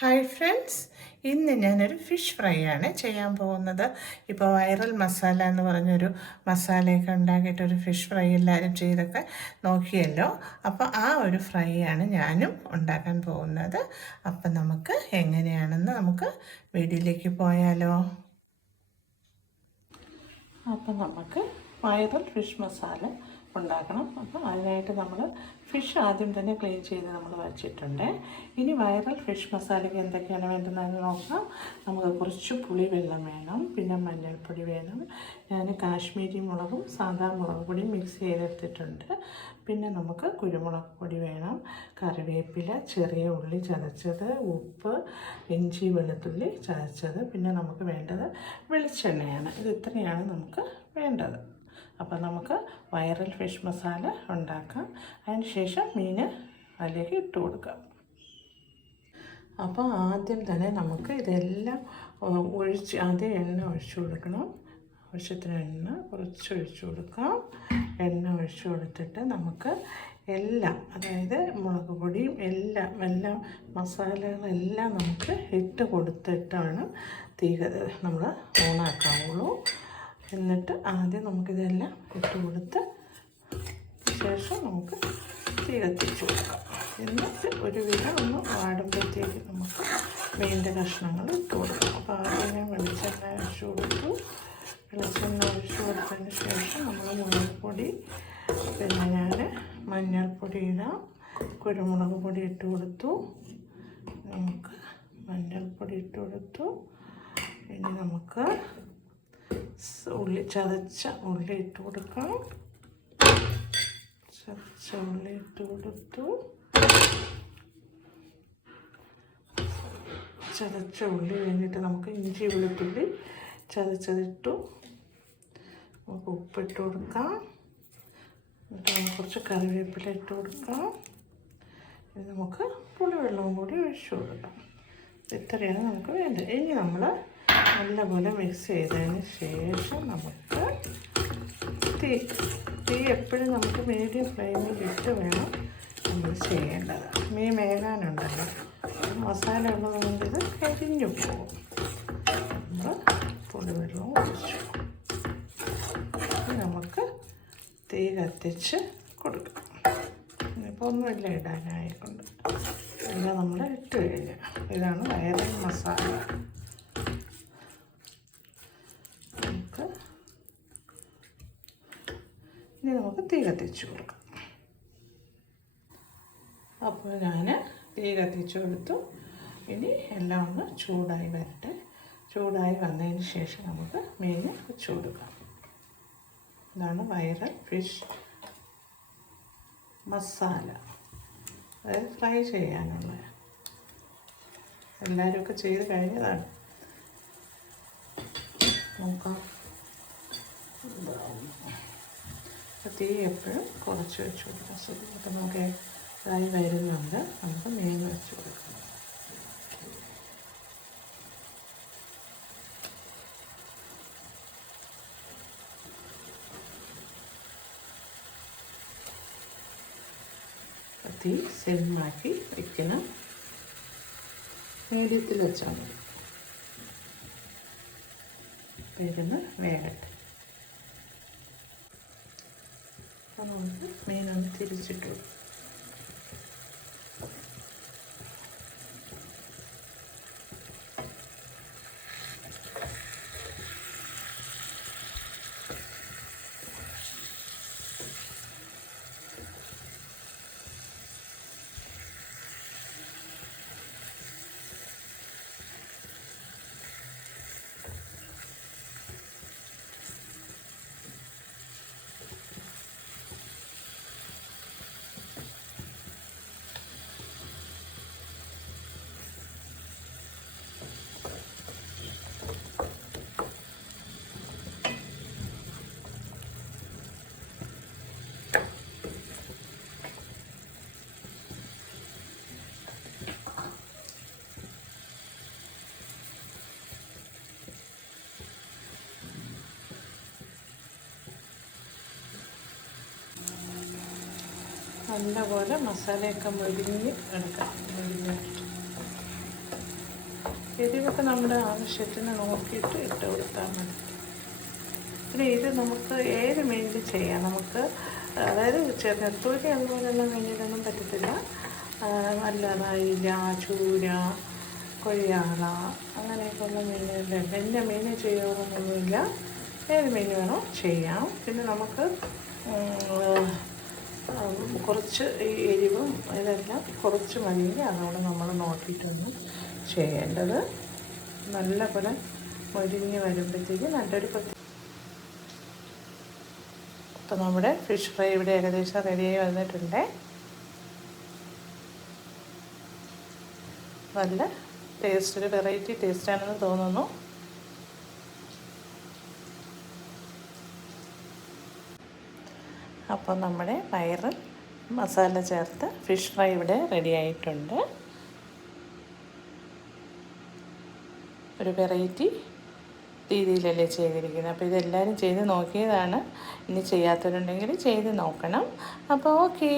Hi friends, ഇന്ന് ഞാനൊരു fish fry ആണ് ചെയ്യാൻ പോകുന്നത്. ഇപ്പോൾ വൈറൽ മസാല എന്ന് പറഞ്ഞൊരു മസാലയൊക്കെ ഉണ്ടാക്കിയിട്ടൊരു ഫിഷ് ഫ്രൈ എല്ലാവരും ചെയ്തൊക്കെ നോക്കിയല്ലോ. അപ്പോൾ ആ ഒരു ഫ്രൈ ആണ് ഞാനും ഉണ്ടാക്കാൻ പോകുന്നത്. അപ്പം നമുക്ക് എങ്ങനെയാണെന്ന് നമുക്ക് വീഡിയോയിലേക്ക് പോയാലോ. അപ്പം നമുക്ക് വൈറൽ ഫിഷ് മസാല ഉണ്ടാക്കണം. അപ്പോൾ അതിനായിട്ട് നമ്മൾ ഫിഷ് ആദ്യം തന്നെ ക്ലീൻ ചെയ്ത് നമ്മൾ വച്ചിട്ടുണ്ട്. ഇനി വൈറൽ ഫിഷ് മസാലയ്ക്ക് എന്തൊക്കെയാണ് വേണ്ടതെന്ന് നോക്കാം. നമുക്ക് കുറച്ച് പുളി വെള്ളം വേണം, പിന്നെ മഞ്ഞൾപ്പൊടി വേണം. ഞാൻ കാശ്മീരി മുളകും സാധാ മുളക് പൊടിയും മിക്സ് ചെയ്തെടുത്തിട്ടുണ്ട്. പിന്നെ നമുക്ക് കുരുമുളക് പൊടി വേണം, കറിവേപ്പില, ചെറിയ ഉള്ളി ചതച്ചത്, ഉപ്പ്, ഇഞ്ചി വെളുത്തുള്ളി ചതച്ചത്, പിന്നെ നമുക്ക് വേണ്ടത് വെളിച്ചെണ്ണയാണ്. ഇത് ഇത്രയാണ് നമുക്ക് വേണ്ടത്. അപ്പോൾ നമുക്ക് വൈറൽ ഫിഷ് മസാല ഉണ്ടാക്കാം. അതിന് ശേഷം മീൻ അതിലേക്ക് ഇട്ട് കൊടുക്കാം. അപ്പോൾ ആദ്യം തന്നെ നമുക്ക് ഇതെല്ലാം ആദ്യം എണ്ണ ഒഴിച്ചു കൊടുക്കണം. ആവശ്യത്തിന് എണ്ണ കുറച്ച് ഒഴിച്ചു കൊടുക്കാം. എണ്ണ ഒഴിച്ചു കൊടുത്തിട്ട് നമുക്ക് എല്ലാം, അതായത് മുളക് പൊടിയും എല്ലാം മസാലകളെല്ലാം നമുക്ക് ഇട്ട് കൊടുത്തിട്ടാണ് തീ നമ്മൾ ഓണാക്കാവുള്ളൂ. എന്നിട്ട് ആദ്യം നമുക്കിതെല്ലാം ഇട്ട് കൊടുത്ത് ശേഷം നമുക്ക് തീ കത്തിച്ച് കൊടുക്കാം. എന്നിട്ട് ഒരുവിധം ഒന്ന് വാടുമ്പോഴത്തേക്ക് നമുക്ക് മീനിൻ്റെ കഷ്ണങ്ങൾ ഇട്ട് കൊടുക്കാം. അപ്പോൾ ആദ്യം ഞാൻ വെളിച്ചെണ്ണ ഒഴിച്ചു കൊടുത്തു. വെളിച്ചെണ്ണ ഒഴിച്ചു കൊടുത്തതിന് ശേഷം നമ്മൾ മുളക് പൊടി, പിന്നെ ഞാൻ മഞ്ഞൾപ്പൊടി ഇടാം, കുരുമുളക് പൊടി ഇട്ട് കൊടുത്തു. നമുക്ക് മഞ്ഞൾപ്പൊടി ഇട്ട് കൊടുത്തു. ഇനി നമുക്ക് ചതച്ച ഉള്ളി ഇട്ട് കൊടുക്കാം. ചതച്ച ഉള്ളി ഇട്ട് കൊടുത്തു. ചതച്ച ഉള്ളി കഴിഞ്ഞിട്ട് നമുക്ക് ഇഞ്ചി വെളുത്തുള്ളി ചതച്ചതിട്ടു. നമുക്ക് ഉപ്പിട്ട് കൊടുക്കാം. എന്നിട്ട് നമുക്ക് കുറച്ച് കറിവേപ്പില ഇട്ട് കൊടുക്കാം. ഇനി നമുക്ക് പുളിവെള്ളവും കൂടി ഒഴിച്ചു കൊടുക്കാം. ഇത്രയാണ് നമുക്ക് വേണ്ടത്. ഇനി നമ്മൾ നല്ലപോലെ മിക്സ് ചെയ്തതിന് ശേഷം നമുക്ക് തീ എപ്പോഴും നമുക്ക് മീഡിയം ഫ്ലെയിമിൽ ഇട്ട് വേണം നമ്മൾ ചെയ്യേണ്ടത്. മീൻ വേകാനുണ്ടല്ലോ, മസാല ഉള്ളതുകൊണ്ട് ഇത് കരിഞ്ഞു പോകും. നമ്മൾ പുളിവെള്ളവും ഒഴിച്ചു നമുക്ക് തീ കത്തിച്ച് കൊടുക്കാം. ഇപ്പോൾ ഒന്നുമില്ല ഇടാനായിക്കൊണ്ട് എല്ലാം നമ്മൾ ഇട്ട് കഴിഞ്ഞ്. ഇതാണ് വൈറൽ മസാല. ഇനി നമുക്ക് തീ കത്തിച്ച് കൊടുക്കാം. അപ്പോൾ ഞാൻ തീ കത്തിച്ച് കൊടുത്തു. ഇനി എല്ലാം ഒന്ന് ചൂടായി വരട്ടെ. ചൂടായി വന്നതിന് ശേഷം നമുക്ക് മീൻ വെച്ച് കൊടുക്കാം. ഇതാണ് വൈറൽ ഫിഷ് മസാല, അതായത് ഫ്രൈ ചെയ്യാനുള്ള. എല്ലാവരും ചെയ്ത് കഴിഞ്ഞതാണ്. നോക്കാം. തീ എപ്പോഴും കുറച്ച് വെച്ച് കൊടുക്കാം. ശരി, അപ്പോൾ നമുക്ക് ഇതായി വരുന്നുണ്ട്. നമുക്ക് മീൻ വെച്ച് കൊടുക്കാം. തീ സെമ്മാക്കി വയ്ക്കണം. മീഡിയത്തിൽ വെച്ചാൽ മതി. ഇരുന്ന് വേഗട്ടെ. അപ്പോൾ നമുക്ക് മീനൊന്ന് തിരിച്ചിട്ടു. നല്ലപോലെ മസാലയൊക്കെ മൊരിഞ്ഞ് എടുക്കാം. എരിവൊക്കെ നമ്മുടെ ആവശ്യത്തിന് നോക്കിയിട്ട് ഇട്ട് കൊടുത്താൽ മതി. പിന്നെ ഇത് നമുക്ക് ഏത് മീനിൽ ചെയ്യാം. നമുക്ക് അതായത് നെത്തോലി അതുപോലെയുള്ള മീനിലൊന്നും പറ്റത്തില്ല. അല്ലാതെ അയില, ചൂര, കൊയ്യാള അങ്ങനെയൊക്കെയുള്ള മീനുകളുണ്ട്. എൻ്റെ മീൻ ചെയ്യാറൊന്നുമില്ല. ഏത് മീൻ വേണോ ചെയ്യാം. പിന്നെ നമുക്ക് കുറച്ച് ഈ എരിവും ഇതെല്ലാം കുറച്ച് മതിയെങ്കിൽ അതുകൊണ്ട് നമ്മൾ നോക്കിയിട്ടൊന്ന് ചെയ്യേണ്ടത്. നല്ലപോലെ മൊരിഞ്ഞ് വരുമ്പോഴത്തേക്ക് നല്ലൊരു അപ്പോൾ നമ്മുടെ ഫിഷ് ഫ്രൈ ഇവിടെ ഏകദേശം റെഡിയായി വന്നിട്ടുണ്ട്. നല്ല ടേസ്റ്റ്, ഒരു വെറൈറ്റി ടേസ്റ്റാണെന്ന് തോന്നുന്നു. അപ്പോൾ നമ്മുടെ വൈറൽ മസാല ചേർത്ത് ഫിഷ് ഫ്രൈ ഇവിടെ റെഡി ആയിട്ടുണ്ട്. ഒരു വെറൈറ്റി രീതിയിലല്ലേ ചെയ്തിരിക്കുന്നത്. അപ്പോൾ ഇതെല്ലാവരും ചെയ്ത് നോക്കിയതാണ്. ഇനി ചെയ്യാത്തവരുണ്ടെങ്കിൽ ചെയ്ത് നോക്കണം. അപ്പോൾ ഓക്കേ.